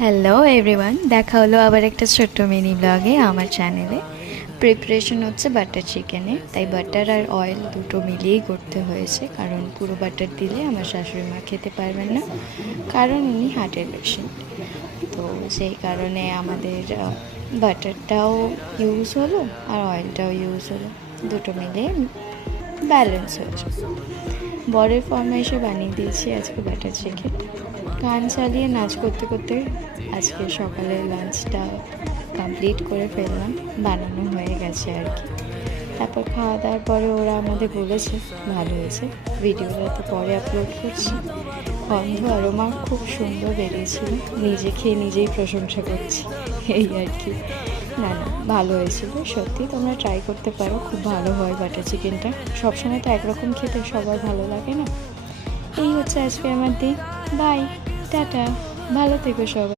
Hello everyone, দেখা হলো আবার একটা ছোট্ট মিনি ব্লগে আমার চ্যানেলে। প্রিপারেশন হচ্ছে বাটার চিকেনের, তাই বাটার আর অয়েল দুটো মিলিয়েই করতে হয়েছে, কারণ পুরো বাটার দিলে আমার শাশুড়ি মা খেতে পারবেন না, কারণ উনি হার্টের পেশেন্ট। তো সেই কারণে আমাদের বাটারটাও ইউজ হলো আর অয়েলটাও ইউজ হলো, দুটো মিলিয়ে ব্যালেন্স হয়েছে। বরের ফরমাইশে বানিয়ে দিয়েছি আজকে বাটার চিকেন। গান চালিয়ে নাচ করতে করতে আজকে সকালের লাঞ্চটা কমপ্লিট করে ফেললাম, বানানো হয়ে গেছে আর কি। তারপর খাওয়া দাওয়ার পরে ওরা আমাদের বলেছে ভালো হয়েছে, ভিডিওটা তো পরে আপলোড করছি। গন্ধ আরোমা খুব সুন্দর বেরিয়েছিল, নিজে খেয়ে নিজেই প্রশংসা করছি এই আর কি। না না, ভালো হয়েছিল সত্যি, তোমরা ট্রাই করতে পারো, খুব ভালো হয় বাটার চিকেনটা। সবসময় তো একরকম খেতে সবার ভালো লাগে না। এই হচ্ছে আজকে আমার দিন। বাই, টাটা, ভালো থেকো সবাই।